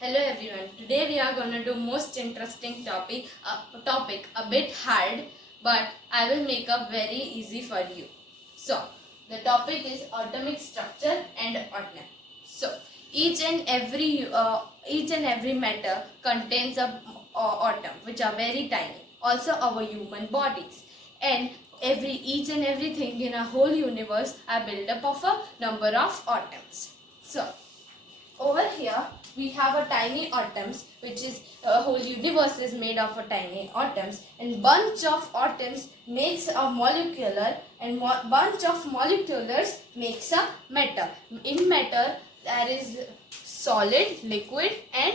Hello everyone. Today we are going to do most interesting topic a bit hard, but I will make up very easy for you. So the topic is atomic structure and atom. So each and every matter contains a atom which are very tiny. Also our human bodies and each and everything in a whole universe are built up of a number of atoms. So over here we have a tiny atoms, which is a whole universe is made of a tiny atoms, and bunch of atoms makes a molecular, and bunch of moleculars makes a matter. In matter there is solid, liquid and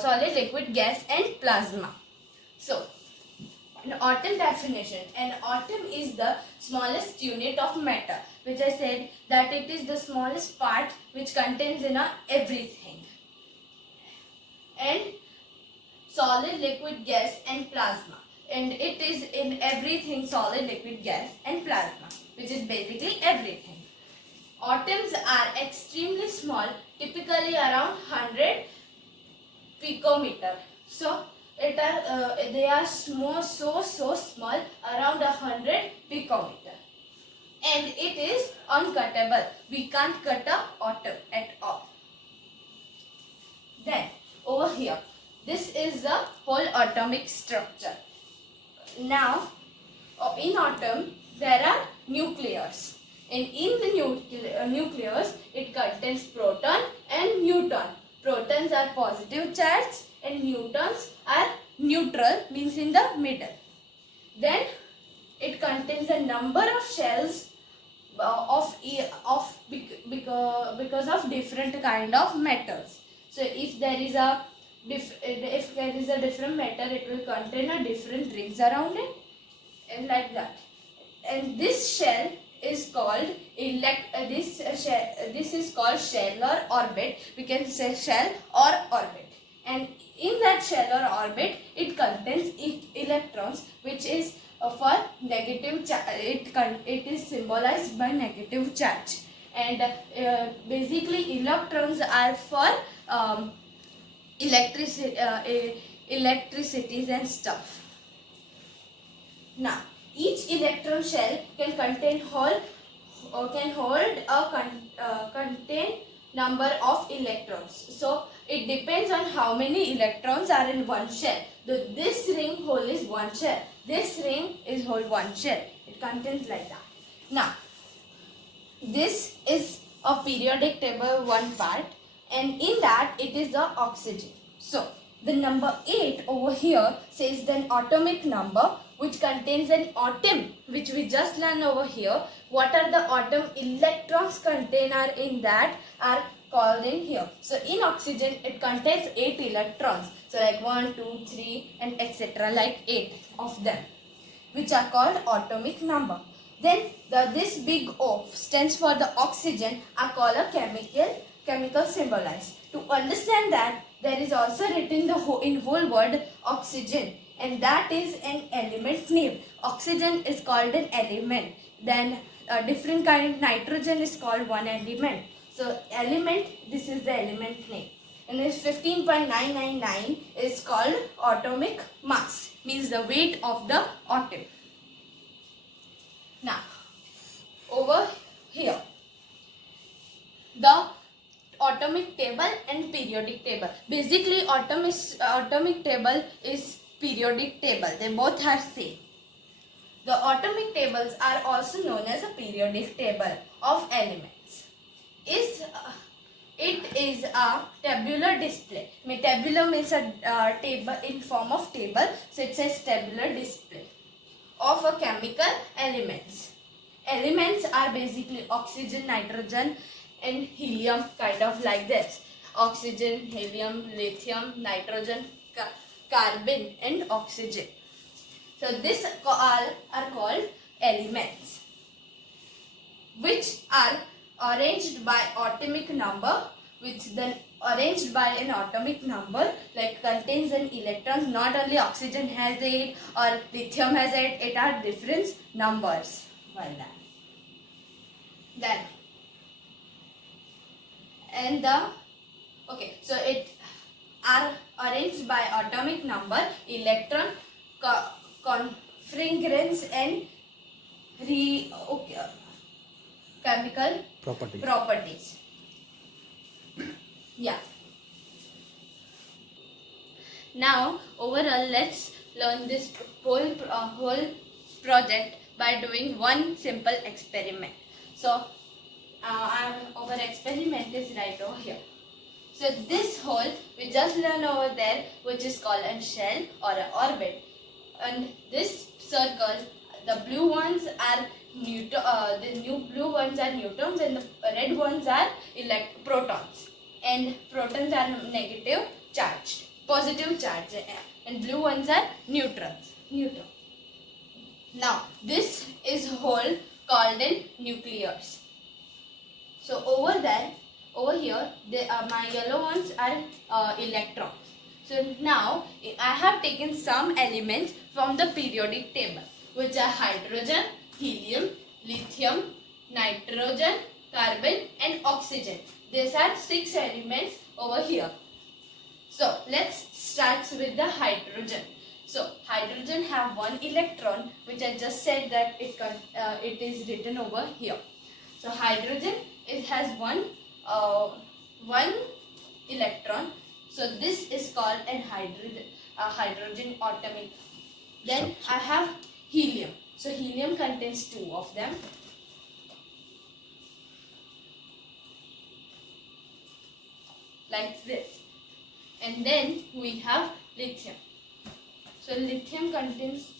solid, liquid, gas and plasma. So an atom definition. An atom is the smallest unit of matter, which I said that it is the smallest part which contains in a everything. And solid, liquid, gas and plasma. And it is in everything, solid, liquid, gas and plasma, which is basically everything. Atoms are extremely small, typically around 100 picometer. So they are small, so small, around 100 picometer, and it is uncuttable. We can't cut a atom at all. Then over here, this is the whole atomic structure. Now in atom there are nucleus, and in the nucleus it contains proton and neutron. Protons are positive charge and neutrons are neutral, means in the middle. Then it contains a number of shells because of different kind of metals. So if there is a different metal, it will contain a different rings around it, and like that. And this shell is called this is called shell or orbit. We can say shell or orbit, and in that shell or orbit it contains electrons, which is for negative charge. It is symbolized by negative charge, and basically electrons are for electricities and stuff. Now each electron shell can hold a contain number of electrons. So it depends on how many electrons are in one shell. This ring hole is one shell. This ring is whole one shell. It contains like that. Now this is a periodic table one part, and in that it is the oxygen. So the number 8 over here says the atomic number, which contains an atom, which we just learned over here. What are the atom electrons container in that are called in here. So in oxygen it contains 8 electrons. So like 1, 2, 3 and etc. like 8 of them, which are called atomic number. Then this big O stands for the oxygen, are called a chemical symbolized. To understand that, there is also written in whole word oxygen, and that is an element name. Oxygen is called an element. Then different kind nitrogen is called one element. So element, this is the element name. And this 15.999 is called atomic mass, means the weight of the atom. Now over here, the atomic table and periodic table. Basically atomic table is periodic table. They both are same. The atomic tables are also known as a periodic table of elements. It is a tabular display. Tabular means a table in form of table. So it says tabular display of a chemical elements. Elements are basically oxygen, nitrogen and helium, kind of like this. Oxygen, helium, lithium, nitrogen, carbon and oxygen. So this all are called elements, which are arranged by atomic number, which then arranged by an atomic number, like contains an electrons. Not only oxygen has 8 or lithium has 8, it are different numbers. Well done. Then and the okay, so are arranged by atomic number, electron configurations and chemical properties. Yeah. Now overall, let's learn this whole project by doing one simple experiment. So our experiment is right over here. So this hole we just learned over there, which is called a shell or an orbit, and this circle, the blue ones are blue ones are neutrons and the red ones are protons, and protons are negative charged, positive charge, and blue ones are neutrons. Now this is hole called in nucleus. So over here, my yellow ones are electrons. So now I have taken some elements from the periodic table, which are hydrogen, helium, lithium, nitrogen, carbon and oxygen. These are 6 elements over here. So let's start with the hydrogen. So hydrogen have 1 electron, which I just said that it is written over here. So hydrogen, it has one electron. So this is called a hydrogen atomic. Then I have helium. So helium contains 2 of them. Like this. And then we have lithium. So lithium contains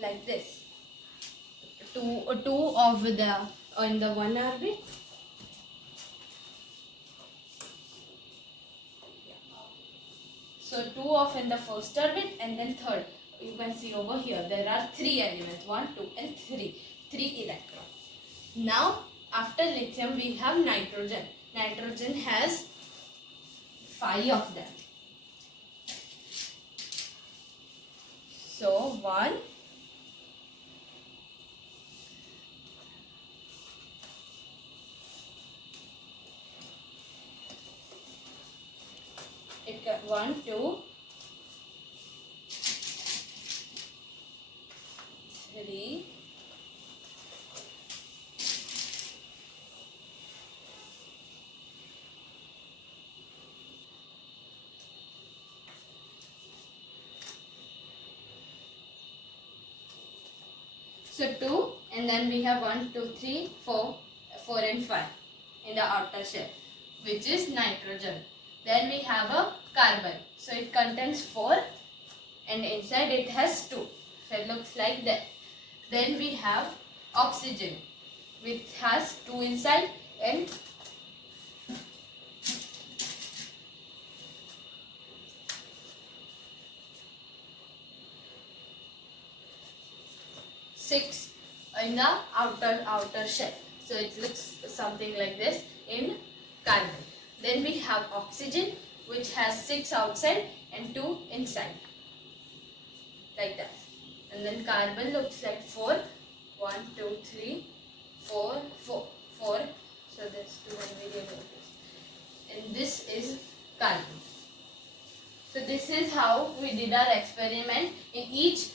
like this. Two of the on the one orbit. So 2 of in the first orbit, and then third. You can see over here there are 3 elements, 1, 2 and 3. 3 electrons. Now after lithium we have nitrogen. Nitrogen has 5 of them. So 1, it got 1, 2, 3, 2, and then we have 1, 2, 3, 4 and 5 in the outer shell, which is nitrogen. Then we have a carbon. So it contains 4 and inside it has 2. So it looks like that. Then we have oxygen, which has 2 inside and 6 in the outer shell. So it looks something like this in carbon. Then we have oxygen, which has 6 outside and 2 inside, like that. And then carbon looks like 4. 1, 2, 3, 4, 4. So there's 2 and we get this. And this is carbon. So this is how we did our experiment. In each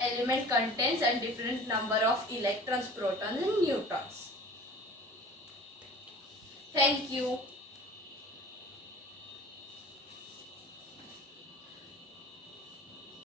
element contains a different number of electrons, protons and neutrons. Thank you.